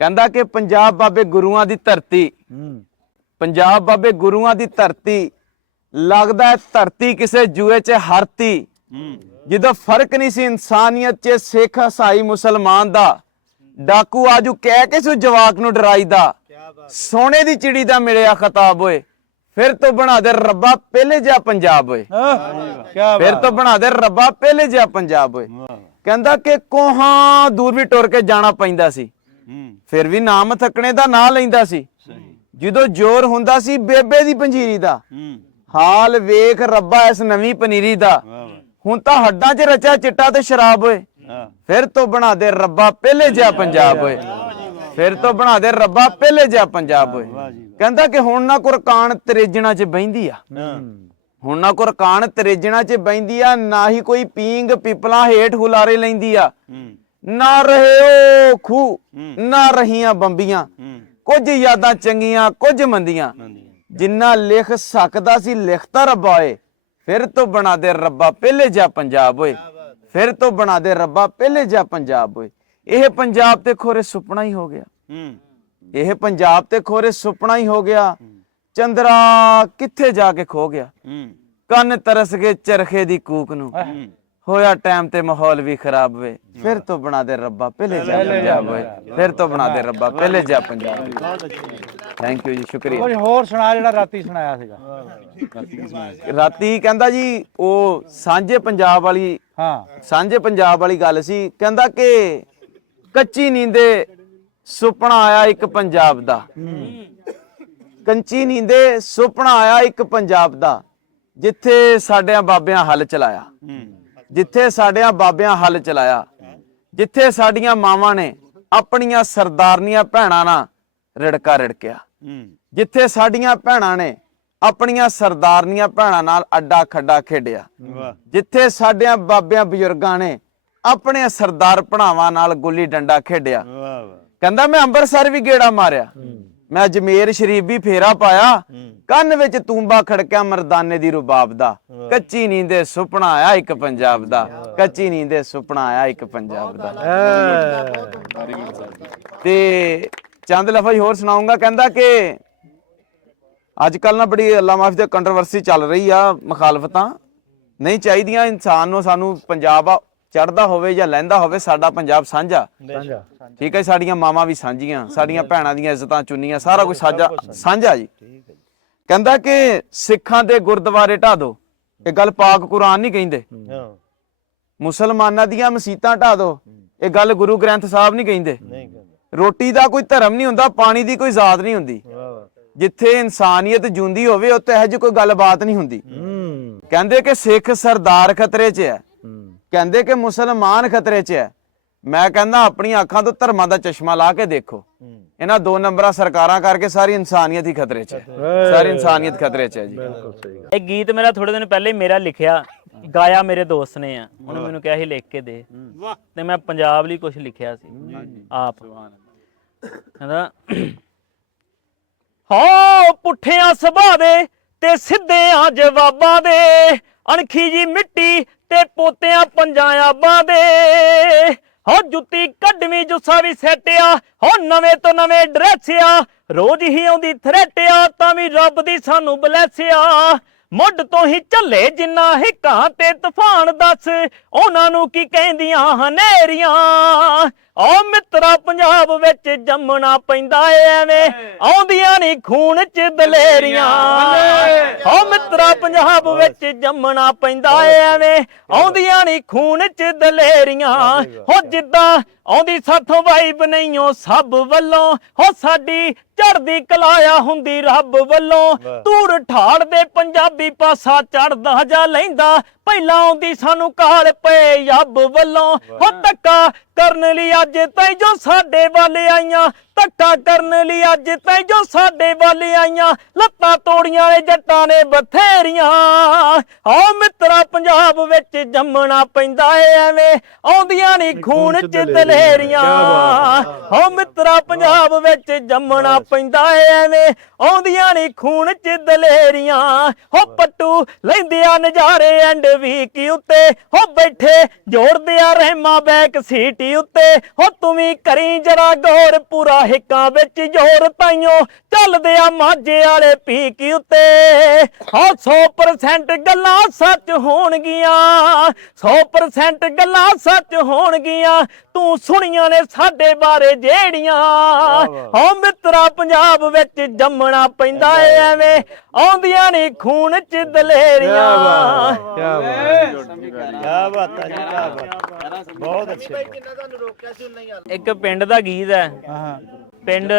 ਕਹਿੰਦਾ ਕਿ ਪੰਜਾਬ ਬਾਬੇ ਗੁਰੂਆਂ ਦੀ ਧਰਤੀ, ਪੰਜਾਬ ਬਾਬੇ ਗੁਰੂਆਂ ਦੀ ਧਰਤੀ, ਲੱਗਦਾ ਧਰਤੀ ਕਿਸੇ ਜੂਏ 'ਚ ਹਾਰਤੀ, ਜਦੋਂ ਫਰਕ ਨਹੀਂ ਸੀ ਇਨਸਾਨੀਅਤ 'ਚ ਸਿੱਖ ਈਸਾਈ ਮੁਸਲਮਾਨ ਦਾ, ਡਾਕੂ ਆਜੂ ਕਹਿ ਕੇ ਸੋ ਜਵਾਕ ਨੂੰ ਡਰਾਈਦਾ, ਸੋਨੇ ਦੀ ਚਿੜੀ ਦਾ ਮਿਲਿਆ ਖਤਾਬ ਓਏ, ਫਿਰ ਤੋਂ ਬਣਾ ਦੇ ਰੱਬਾ ਪਹਿਲੇ ਜਿਹਾ ਪੰਜਾਬ ਓਏ, ਫਿਰ ਤੋਂ ਬਣਾ ਦੇ ਰੱਬਾ ਪਹਿਲੇ ਜਿਹਾ ਪੰਜਾਬ ਓਏ। ਕਹਿੰਦਾ ਕਿ ਕੋਹਾਂ ਦੂਰ ਵੀ ਟੁਰ ਕੇ ਜਾਣਾ ਪੈਂਦਾ ਸੀ, ਫਿਰ ਵੀ ਨਾਮ ਥੱਕਣੇ ਦਾ ਨਾਂ ਲੈਂਦਾ ਸੀ। ਜਦੋਂ ਜ਼ੋਰ ਹੁੰਦਾ ਸੀ ਬੇਬੇ ਦੀ ਪੰਜੀਰੀ ਦਾ, ਹਾਲ ਵੇਖ ਰੱਬਾ ਇਸ ਨਵੀਂ ਪਨੀਰੀ ਦਾ। ਹੁਣ ਤਾਂ ਹੱਡਾਂ 'ਚ ਰਚਿਆ ਚਿੱਟਾ ਤੇ ਸ਼ਰਾਬ ਓਏ, ਫਿਰ ਤੋਂ ਬਣਾ ਦੇ ਰੱਬਾ ਪਹਿਲੇ ਜਿਹਾ ਪੰਜਾਬ ਓਏ, ਫਿਰ ਤੋਂ ਬਣਾ ਦੇ ਰੱਬਾ ਪਹਿਲੇ ਜਿਹਾ ਪੰਜਾਬ ਓਏ। ਕਹਿੰਦਾ ਕਿ ਹੁਣ ਨਾ ਕੁਰਕਾਨ ਤਰੇਜਣਾ 'ਚ ਬਹਿੰਦੀ ਆ, ਹੁਣ ਨਾ ਕੁਰਕਾਨ ਤਰੇਜਣਾ 'ਚ ਬਹਿੰਦੀ ਆ, ਨਾ ਹੀ ਕੋਈ ਪੀਂਗ ਪਿਪਲਾਂ ਹੇਠ ਹੁਲਾਰੇ ਲੈਂਦੀ ਆ। ਨਾ ਰਹੇ ਉਹ ਖੂਹ ਨਾ ਰਹੀਆਂ ਬੰਬੀਆਂ, ਕੁਝ ਯਾਦਾਂ ਚੰਗੀਆਂ ਕੁਝ ਮੰਦੀਆਂ। ਜਿੰਨਾ ਲਿਖ ਸਕਦਾ ਸੀ ਲਿਖਤਾ ਰੱਬਾ ਓਏ, ਫਿਰ ਤੋਂ ਬਣਾ ਦੇ ਰੱਬਾ ਪਹਿਲੇ ਜਿਹਾ ਪੰਜਾਬ ਓਏ, ਫਿਰ ਤੋਂ ਬਣਾ ਦੇ ਰੱਬਾ ਪਹਿਲੇ ਜਿਹਾ ਪੰਜਾਬ ਓਏ। ਇਹ ਪੰਜਾਬ ਤੇ ਖੋਰੇ ਸੁਪਨਾ ਹੀ ਹੋ ਗਿਆ, ਇਹ ਪੰਜਾਬ ਤੇ ਖੋਰੇ ਸੁਪਨਾ ਹੀ ਹੋ ਗਿਆ। ਚੰਦਰਾ ਕਿੱਥੇ ਜਾ ਕੇ ਖੋ ਗਿਆ, ਕੰਨ ਤਰਸ ਗਏ ਚਰਖੇ ਦੀ ਕੂਕ ਨੂੰ, ਹੋਇਆ ਟਾਈਮ ਤੇ ਮਾਹੌਲ ਵੀ ਖਰਾਬ ਵੇ, ਫਿਰ ਤੋਂ ਬਣਾ ਦੇ ਰੱਬਾ ਪਹਿਲੇ ਜਿਹਾ ਪੰਜਾਬ ਓਏ, ਫਿਰ ਤੋਂ ਬਣਾ ਦੇ ਰੱਬਾ ਪਹਿਲੇ ਜਿਹਾ ਪੰਜਾਬ। ਥੈਂਕ ਯੂ ਜੀ, ਸ਼ੁਕਰੀਆ। ਕੁਝ ਹੋਰ ਸੁਣਾ ਜਿਹੜਾ ਰਾਤੀ ਸੁਣਾਇਆ ਸੀਗਾ। ਰਾਤੀ ਕਹਿੰਦਾ ਜੀ ਉਹ ਸਾਂਝੇ ਪੰਜਾਬ ਵਾਲੀ, ਹਾਂ ਸਾਂਝੇ ਪੰਜਾਬ ਵਾਲੀ ਗੱਲ ਸੀ। ਕਹਿੰਦਾ ਕਿ ਕੱਚੀ ਨੀਂਦੇ ਸੁਪਨਾ ਆਇਆ ਇੱਕ ਪੰਜਾਬ ਦਾ, ਕੱਚੀ ਨੀਂਦੇ ਸੁਪਨਾ ਆਇਆ ਇੱਕ ਪੰਜਾਬ ਦਾ, ਜਿੱਥੇ ਸਾਡਿਆਂ ਬਾਬਿਆਂ ਹੱਲ ਚਲਾਇਆ, ਜਿੱਥੇ ਸਾਡਿਆਂ ਬਾਬਿਆਂ ਹੱਲ ਚਲਾਇਆ, ਜਿੱਥੇ ਸਾਡੀਆਂ ਮਾਵਾਂ ਨੇ ਆਪਣੀਆਂ ਸਰਦਾਰਨੀਆਂ ਭੈਣਾਂ ਨਾਲ ਰਿੜਕਾ ਰਿੜਕਿਆ, ਜਿੱਥੇ ਸਾਡੀਆਂ ਭੈਣਾਂ ਨੇ ਆਪਣੀਆਂ ਸਰਦਾਰਨੀਆਂ ਭੈਣਾਂ ਨਾਲ ਅੱਡਾ ਖੱਡਾ ਖੇਡਿਆ, ਜਿੱਥੇ ਸਾਡਿਆਂ ਬਾਬਿਆਂ ਬਜ਼ੁਰਗਾਂ ਨੇ ਆਪਣੇ ਸਰਦਾਰ ਭਣਾਵਾਂ ਨਾਲ ਗੁੱਲੀ ਡੰਡਾ ਖੇਡਿਆ। ਕਹਿੰਦਾ ਮੈਂ ਅੰਮ੍ਰਿਤਸਰ ਵੀ ਗੇੜਾ ਮਾਰਿਆ, ਮੈਂ ਅਜਮੇਰ ਸ਼ਰੀਫ ਵੀ ਫੇਰਾ ਪਾਇਆ, ਕੰਨ ਵਿੱਚ ਤੂੰਬਾ ਖੜਕਿਆ ਮਰਦਾਨੇ ਦੀ ਰੁਬਾਬ ਦਾ, ਕੱਚੀ ਨੀਂਦੇ ਸੁਪਨਾ ਆਇਆ ਇੱਕ ਪੰਜਾਬ ਦਾ, ਕੱਚੀ ਨੀਂਦੇ ਸੁਪਨਾ ਆਇਆ ਇੱਕ ਪੰਜਾਬ ਦਾ। ਤੇ ਚੰਦ ਲਫ਼ਜ਼ ਹੋਰ ਸੁਣਾਉਂਗਾ। ਕਹਿੰਦਾ ਕਿ ਅੱਜ ਕੱਲ ਨਾ ਬੜੀ ਅੱਲਾ ਮਾਫੀ ਤੇ ਕੰਟਰੋਵਰਸੀ ਚੱਲ ਰਹੀ ਆ, ਮੁਖਾਲਫਤਾਂ ਨਹੀਂ ਚਾਹੀਦੀਆਂ ਇਨਸਾਨ ਨੂੰ। ਸਾਨੂੰ ਪੰਜਾਬ ਚੜਦਾ ਹੋਵੇ ਜਾਂ ਲਹਿੰਦਾ ਹੋਵੇ, ਸਾਡਾ ਪੰਜਾਬ ਸਾਂਝਾ, ਠੀਕ ਹੈ। ਸਾਡੀਆਂ ਮਾਵਾਂ ਵੀ ਸਾਂਝੀਆਂ, ਸਾਡੀਆਂ ਭੈਣਾਂ ਦੀਆਂ ਇੱਜ਼ਤਾਂ ਚੁੰਨੀਆਂ, ਸਾਰਾ ਕੁਝ ਸਾਂਝਾ ਜੀ। ਕਹਿੰਦਾ ਕਿ ਸਿੱਖਾਂ ਦੇ ਗੁਰਦੁਆਰੇ ਢਾ ਦੋ, ਇਹ ਗੱਲ ਪਾਕ ਕੁਰਾਨ ਨਹੀਂ ਕਹਿੰਦੇ। ਮੁਸਲਮਾਨਾਂ ਦੀਆਂ ਮਸੀਤਾਂ ਢਾ ਦੋ, ਇਹ ਗੱਲ ਗੁਰੂ ਗ੍ਰੰਥ ਸਾਹਿਬ ਨਹੀਂ ਕਹਿੰਦੇ। ਰੋਟੀ ਦਾ ਕੋਈ ਧਰਮ ਨਹੀਂ ਹੁੰਦਾ, ਪਾਣੀ ਦੀ ਕੋਈ ਜ਼ਾਤ ਨਹੀਂ ਹੁੰਦੀ। ਜਿੱਥੇ ਇਨਸਾਨੀਅਤ ਜੁੰਦੀ ਹੋਵੇ ਉੱਥੇ ਇਹੋ ਜਿਹੀ ਕੋਈ ਗੱਲਬਾਤ ਨਹੀਂ ਹੁੰਦੀ। ਕਹਿੰਦੇ ਕਿ ਸਿੱਖ ਸਰਦਾਰ ਖਤਰੇ 'ਚ ਹੈ, ਕਹਿੰਦੇ ਕਿ ਮੁਸਲਮਾਨ ਖਤਰੇ 'ਚ ਹੈ। ਮੈਂ ਕਹਿੰਦਾ ਆਪਣੀਆਂ ਅੱਖਾਂ ਤੋਂ ਧਰਮਾਂ ਦਾ ਚਸ਼ਮਾ ਲਾ ਕੇ ਦੇਖੋ, ਇਹਨਾਂ 2 ਨੰਬਰਾਂ ਸਰਕਾਰਾਂ ਕਰਕੇ ਸਾਰੀ ਇਨਸਾਨੀਅਤ ਹੀ ਖਤਰੇ 'ਚ ਹੈ, ਸਾਰੀ ਇਨਸਾਨੀਅਤ ਖਤਰੇ 'ਚ ਹੈ ਜੀ। ਇਹ ਗੀਤ ਮੇਰਾ ਥੋੜੇ ਦਿਨ ਪਹਿਲੇ ਮੇਰਾ ਲਿਖਿਆ, ਗਾਇਆ ਮੇਰੇ ਦੋਸਤ ਨੇ ਆ, ਉਹਨੇ ਮੈਨੂੰ ਕਿਹਾ ਸੀ ਲਿਖ ਕੇ ਦੇ, ਤੇ ਮੈਂ ਪੰਜਾਬ ਲਈ ਕੁਝ ਲਿਖਿਆ ਸੀ ਆਪ। ਕਹਿੰਦਾ ਹੋ ਪੁੱਠਿਆਂ ਸੁਭਾਅ ਦੇ ਤੇ ਸਿੱਧਿਆਂ ਜਵਾਬਾਂ ਦੇ, ਅਣਖੀ ਜੀ ਮਿੱਟੀ ਤੇ ਪੋਤਿਆਂ ਪੰਜਾਂ ਆਬਾਂ ਦੇ, ਹੋ ਜੁੱਤੀ ਕੱਢਵੀਂ ਜੁੱਸਾ ਵੀ ਸੈਟਿਆ, ਹੋ ਨਵੇਂ ਤੋਂ ਨਵੇਂ ਡਰੈਸਿਆ, ਰੋਜ਼ ਹੀ ਆਉਂਦੀ ਥਰੈਟਿਆ, ਤਾਂ ਵੀ ਰੱਬ ਦੀ ਸਾਨੂੰ ਬਲੈਸਿਆ। ਮੁੱਢ ਤੋਂ ਹੀ ਝੱਲੇ ਜਿੰਨਾ ਹਿੱਕਾਂ ਤੇ ਤੂਫਾਨ, ਦੱਸ ਉਹਨਾਂ ਨੂੰ ਕੀ ਕਹਿੰਦੀਆਂ ਹਨੇਰੀਆਂ। ਓ ਮਿੱਤਰਾ ਪੰਜਾਬ ਵਿੱਚ ਜੰਮਣਾ ਪੈਂਦਾ ਏ ਐਵੇਂ, ਆਉਂਦੀਆਂ ਨਹੀਂ ਖੂਨ 'ਚ ਦਲੇਰੀਆਂ। ਓ ਮਿੱਤਰਾ ਪੰਜਾਬ ਵਿੱਚ ਜੰਮਣਾ ਪੈਂਦਾ ਏ ਐਵੇਂ, ਆਉਂਦੀਆਂ ਨਹੀਂ ਖੂਨ 'ਚ ਦਲੇਰੀਆਂ। ਹੋ ਜਿੱਦਾਂ ਆਉਂਦੀ ਸਾਥੋਂ ਵਾਈਬ ਨਹੀਂ ਓ ਸਭ ਵੱਲੋਂ, ਹੋ ਸਾਡੀ ਚੜ੍ਹਦੀ ਕਲਾਇਆ ਹੁੰਦੀ ਰੱਬ ਵੱਲੋਂ। ਧੂੜ ਠਾੜ ਦੇ ਪੰਜਾਬੀ ਪਾਸਾ ਚੜਦਾ ਜਾ ਲੈਂਦਾ, ਪਹਿਲਾਂ ਆਉਂਦੀ ਸਾਨੂੰ ਕਾਲ ਪਏ ਰੱਬ ਵੱਲੋਂ। ਹੋ ਧੱਕਾ ਕਰਨ ਲਈ ਅੱਜ ਤੈਂ ਜੋ ਸਾਡੇ ਵੱਲ ਆਈਆਂ, ਧੱਕਾ ਕਰਨ ਲਈ ਅੱਜ ਤੈਂ ਜੋ ਸਾਡੇ ਵੱਲ ਆਈਆਂ, ਲੱਤਾਂ ਤੋੜੀਆਂ ਨੇ ਜੱਟਾਂ ਨੇ ਬਥੇਰੀਆਂ। ਆਓ ਮਿੱਤਰਾ ਪੰਜਾਬ ਵਿੱਚ ਜੰਮਣਾ ਪੈਂਦਾ ਏ ਐਵੇਂ, ਆਉਂਦੀਆਂ ਨਹੀਂ ਖੂਨ 'ਚ ਦਲੇਰੀਆਂ। ਆਓ ਮਿੱਤਰਾ ਪੰਜਾਬ ਵਿੱਚ ਜੰਮਣਾ ਪੈਂਦਾ ਏ ਐਵੇਂ, ਆਉਂਦੀਆਂ ਨਹੀਂ ਖੂਨ 'ਚ ਦਲੇਰੀਆਂ। ਹੋ ਪੱਟੂ ਲੈਂਦੇ ਆ ਨਜ਼ਾਰੇ ਐਂਡ ਵੀਕ ਉੱਤੇ, ਹੋ ਬੈਠੇ ਜੋੜਦੇ ਆ ਰਹਿਮਾ ਬੈਕ ਸੀਟ ਪੀਕੀ ਉੱਤੇ ਹੋ ਤੂੰ ਵੀ ਕਰੀ ਜਰਾ ਗੌਰ ਪੂਰਾ ਹਿੱਕਾਂ ਵਿੱਚ ਜ਼ੋਰ ਤਾਈਓ ਚੱਲਦੇ ਆ ਮਾਝੇ ਵਾਲੇ ਪੀਕੀ ਉੱਤੇ ਹੋ 100% ਗੱਲਾਂ ਸੱਚ ਹੋਣਗੀਆਂ 100% ਗੱਲਾਂ ਸੱਚ ਹੋਣਗੀਆਂ ਤੂੰ ਸੁਣੀਆਂ ਨੇ ਸਾਡੇ ਬਾਰੇ ਜਿਹੜੀਆਂ ਹੋ ਮਿੱਤਰਾ ਪੰਜਾਬ ਵਿੱਚ ਜੰਮਣਾ ਪੈਂਦਾ ਏ ਐਵੇਂ ਆਉਂਦੀਆਂ ਨਹੀਂ ਖੂਨ ਚ ਦਲੇਰੀਆਂ ਕਿਆ ਬਾਤ ਹੈ ਜੀ, ਕਿਆ ਬਾਤ। ਬਹੁਤ ਅੱਛੇ। ਕਿੰਨਾ ਤੁਹਾਨੂੰ ਰੋਕਿਆ ਸੀ ਉਨਾ ਹੀ ਹਾਲ ਇੱਕ ਪਿੰਡ ਦਾ ਗੀਤ ਹੈ ਪਿੰਡ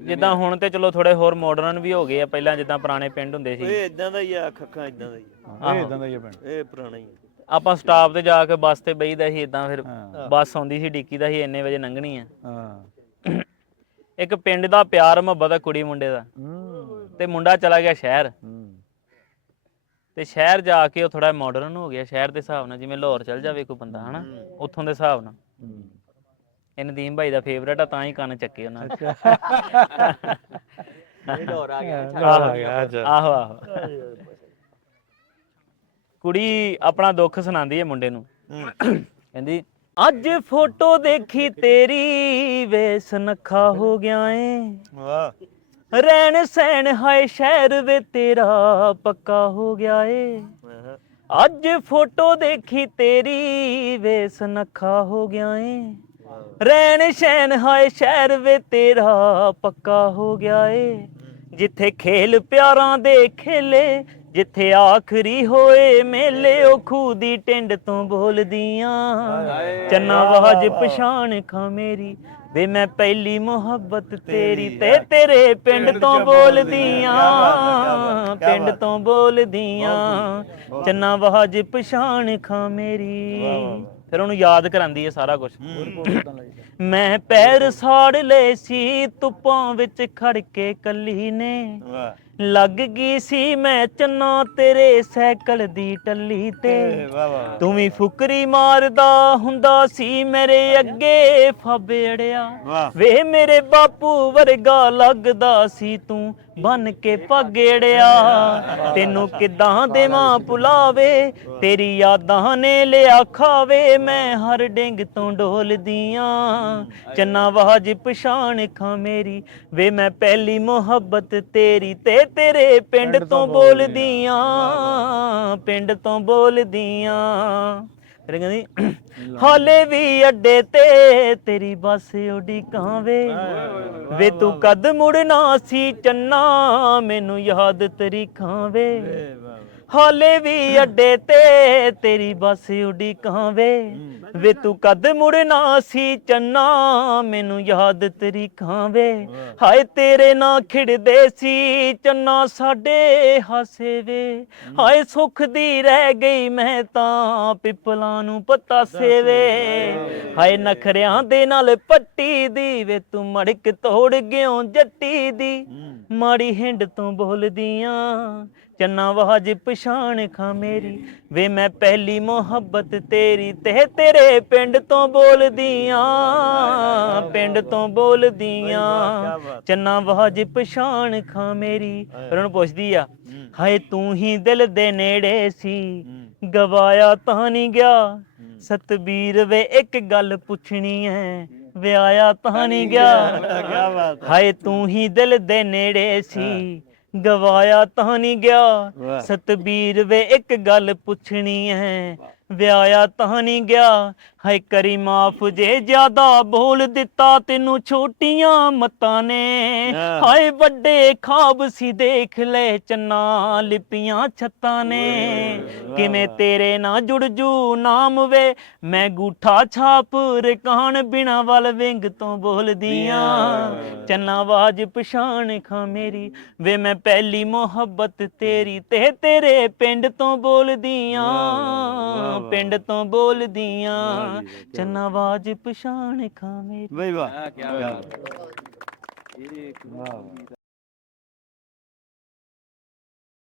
ਜਿੱਦਾਂ ਹੁਣ ਤੇ ਚਲੋ ਥੋੜੇ ਹੋਰ ਮਾਡਰਨ ਵੀ ਹੋ ਗਏ ਆ ਪਹਿਲਾਂ ਜਿੱਦਾਂ ਪੁਰਾਣੇ ਪਿੰਡ ਹੁੰਦੇ ਸੀ ਇਹ ਇਦਾਂ ਦਾ ਹੀ ਆ, ਖੱਖਾਂ ਇਦਾਂ ਦਾ ਹੀ ਆ। ਇਹ ਇਦਾਂ ਦਾ ਹੀ ਆ ਪਿੰਡ। ਇਹ ਪੁਰਾਣਾ ਹੀ ਆ। ਆਪਾਂ ਸਟਾਪ ਤੇ ਜਾ ਕੇ ਬੱਸ ਤੇ ਬਈਦਾ ਸੀ ਇਦਾਂ ਫਿਰ ਬੱਸ ਆਉਂਦੀ ਸੀ ਡੀਕੀ ਦਾ ਸੀ ਇੰਨੇ ਵਜੇ ਲੰਘਣੀ ਆ ਹਾਂ ਇੱਕ ਪਿੰਡ ਦਾ ਪਿਆਰ ਮੁਹੱਬਤ ਆ ਕੁੜੀ ਮੁੰਡੇ ਦਾ ਤੇ ਮੁੰਡਾ ਚਲਾ ਗਿਆ ਸ਼ਹਿਰ ਤੇ ਸ਼ਹਿਰ ਜਾ ਕੇ ਉਹ ਥੋੜਾ ਮਾਡਰਨ ਹੋ ਗਿਆ ਸ਼ਹਿਰ ਦੇ ਹਿਸਾਬ ਨਾਲ ਜਿਵੇਂ ਲਾਹੌਰ ਚਲ ਜਾਵੇ ਕੋਈ ਬੰਦਾ ਹਨਾ ਉੱਥੋਂ ਦੇ ਹਿਸਾਬ ਨਾਲ ਇਹ ਨਦੀਮ ਭਾਈ ਦਾ ਫੇਵਰੇਟ ਆ ਤਾਂ ਹੀ ਕੰਨ ਚੱਕੇ ਉਹਨਾਂ ਨੇ ਆਹੋ ਆਹੋ ਕੁੜੀ ਆਪਣਾ ਦੁੱਖ ਸੁਣਾਉਂਦੀ ਹੈ ਮੁੰਡੇ ਨੂੰ ਕਹਿੰਦੀ ਅੱਜ ਫੋਟੋ ਦੇਖੀ ਤੇਰੀ ਵੇ ਸੁਨੱਖਾ ਹੋ ਗਿਆ ਏ ਵਾਹ। ਰਹਿਣ ਸਹਿਣ ਹਾਏ ਸ਼ਹਿਰ ਵੇ ਤੇਰਾ ਪੱਕਾ ਹੋ ਗਿਆ ਏ ਅੱਜ ਫੋਟੋ ਦੇਖੀ ਤੇਰੀ ਵੇ ਸੁਨੱਖਾ ਹੋ ਗਿਆ ਏ ਰਹਿਣ ਸਹਿਣ ਹਾਏ ਸ਼ਹਿਰ ਵੇ ਤੇਰਾ ਪੱਕਾ ਹੋ ਗਿਆ ਏ ਜਿੱਥੇ ਖੇਲ ਪਿਆਰਾਂ ਦੇ ਖੇਲੇ ਜਿੱਥੇ ਆਖਰੀ ਹੋਏ ਮੇਲੇ ਉਹ ਖੂਹ ਦੀ ਟਿੰਡ ਤੋਂ ਬੋਲਦੀਆਂ ਚੰਨਾ ਵਾਜ ਪਛਾਣ ਖਾਂ ਮੇਰੀ ਵੇ ਮੈਂ ਪਹਿਲੀ ਮੁਹੱਬਤ ਤੇਰੀ ਤੇ ਤੇਰੇ ਪਿੰਡ ਤੋਂ ਬੋਲਦੀਆਂ ਪਿੰਡ ਤੋਂ ਬੋਲਦੀਆਂ ਚੰਨਾ ਵਾਜ ਪਛਾਣ ਖਾਂ ਮੇਰੀ ਫਿਰ ਉਹਨੂੰ ਯਾਦ ਕਰਾਂਦੀ ਹੈ ਸਾਰਾ ਕੁਝ ਮੈਂ ਪੈਰ ਸਾੜ ਲਏ ਸੀ ਧੁੱਪਾਂ ਵਿੱਚ ਖੜ ਕੇ ਕੱਲੀ ਨੇ ਲੱਗ ਗਈ ਸੀ ਮੈਂ ਚੰਨਾ ਤੇਰੇ ਸਾਈਕਲ ਦੀ ਟੱਲੀ ਤੇ ਤੂੰ ਵੀ ਫੁਕਰੀ ਮਾਰਦਾ ਹੁੰਦਾ ਸੀ ਮੇਰੇ ਅੱਗੇ ਫਾਬੇੜਿਆ ਵੇ ਮੇਰੇ ਬਾਪੂ ਵਰਗਾ ਲੱਗਦਾ ਸੀ ਤੂੰ ਬਨ ਕੇ ਪਗੇੜਿਆ ਤੈਨੂੰ ਕਿਦਾਂ ਦੇਵਾਂ ਭੁਲਾਵੇ ਤੇਰੀ ਯਾਦਾਂ ਨੇ ਲਿਆ ਖਾਵੇ ਮੈਂ ਹਰ ਡਿੰਗ ਤੋਂ ਡੋਲਦੀਆਂ ਚੰਨਾ ਵਾਜ ਪਛਾਣ ਖਾਂ ਮੇਰੀ ਵੇ ਮੈਂ ਪਹਿਲੀ ਮੁਹੱਬਤ ਤੇਰੀ ਤੇ ਤੇਰੇ ਪਿੰਡ ਤੋਂ ਬੋਲਦੀਆਂ ਪਿੰਡ ਤੋਂ ਬੋਲਦੀਆਂ ਫਿਰ ਕਹਿੰਦੀ ਹਾਲੇ ਵੀ ਅੱਡੇ ਤੇ ਤੇਰੀ ਬੱਸ ਉਡੀਕਾਂ ਵੇ ਤੂੰ ਕਦ ਮੁੜਨਾ ਸੀ ਚੰਨਾ ਮੈਨੂੰ ਯਾਦ ਤਰੀਕਾਂ ਹਾਲੇ ਵੀ ਅੱਡੇ ਤੇ ਤੇਰੀ ਬੱਸ ਉਡੀਕਾਂ ਵੇ ਤੂੰ ਕਦ ਮੁੜਨਾ ਸੀ ਚੰਨਾ ਮੈਨੂੰ ਯਾਦ ਤਰੀਕਾਂ ਹਾਏ ਤੇਰੇ ਨਾਲ ਖਿੜਦੇ ਸੀ ਚੰਨਾ ਸਾਡੇ ਹਾਸੇ ਵੇ ਹਾਏ ਸੁੱਖ ਦੀ ਰਹਿ ਗਈ ਮੈਂ ਤਾਂ ਪਿੱਪਲਾਂ ਨੂੰ ਪਤਾਸੇ ਵੇ ਹਾਏ ਨਖਰਿਆਂ ਦੇ ਨਾਲ ਪੱਟੀ ਦੀ ਵੇ ਤੂੰ ਮੜਕ ਤੋੜ ਗਿਓ ਜੱਟੀ ਦੀ ਮਾੜੀ ਹਿੰਡ ਤੋਂ ਬੋਲਦੀਆਂ ਚੰਨਾ ਵਾਜ ਪਛਾਣ ਖਾਂ ਮੇਰੀ ਵੇ ਮੈਂ ਪਹਿਲੀ ਮੁਹੱਬਤ ਤੇਰੀ ਤੇ ਤੇਰੇ ਪਿੰਡ ਤੋਂ ਬੋਲਦੀਆਂ ਪਿੰਡ ਤੋਂ ਬੋਲਦੀਆਂ ਚੰਨਾ ਵਾਜ ਪਛਾਣ ਖਾਂ ਮੇਰੀ ਫਿਰ ਉਹਨੂੰ ਪੁੱਛਦੀ ਆ ਹਾਏ ਤੂੰ ਹੀ ਦਿਲ ਦੇ ਨੇੜੇ ਸੀ ਗਵਾਇਆ ਤਾਂ ਨਹੀਂ ਗਿਆ ਸਤਬੀਰ ਵੇ ਇੱਕ ਗੱਲ ਪੁੱਛਣੀ ਐ ਵਿਆਹਿਆ ਤਾਂ ਨਹੀਂ ਗਿਆ ਹਾਏ ਤੂੰ ਹੀ ਦਿਲ ਦੇ ਨੇੜੇ ਸੀ ਗਵਾਇਆ ਤਾਂ ਨਹੀਂ ਗਿਆ ਸਤਬੀਰ ਵੇ ਇੱਕ ਗੱਲ ਪੁੱਛਣੀ ਹੈ ਵਿਆਹਿਆ ਤਾਂ ਨਹੀਂ ਗਿਆ ਹਾਏ ਕਰੀ ਮਾਫ ਜੇ ਜ਼ਿਆਦਾ ਬੋਲ ਦਿੱਤਾ ਤੈਨੂੰ ਛੋਟੀਆਂ ਮਤਾਂ ਨੇ ਹਾਏ ਵੱਡੇ ਖਾਬ ਸੀ ਦੇਖ ਲੈ ਚੰਨਾ ਲਿਪੀਆਂ ਛੱਤਾਂ ਨੇ ਕਿਵੇਂ ਤੇਰੇ ਨਾਲ ਜੁੜ ਜੂ ਨਾਮ ਵੇ ਮੈਂ ਗੂਠਾ ਛਾਪ ਰਕਾਨ ਬਿਨਾ ਵੱਲ ਵਿੰਗ ਤੋਂ ਬੋਲਦੀਆਂ ਚੰਨਾ ਆਵਾਜ਼ ਪਛਾਣ ਖਾਂ ਮੇਰੀ ਵੇ ਮੈਂ ਪਹਿਲੀ ਮੁਹੱਬਤ ਤੇਰੀ ਤੇ ਤੇਰੇ ਪਿੰਡ ਤੋਂ ਬੋਲਦੀਆਂ ਪਿੰਡ ਤੋਂ ਬੋਲਦੀਆਂ ਚੰਨਾ ਆਵਾਜ਼ ਪਛਾਣ ਖਾਂ ਮੇਰੀ ਵਾਹ ਵਾਹ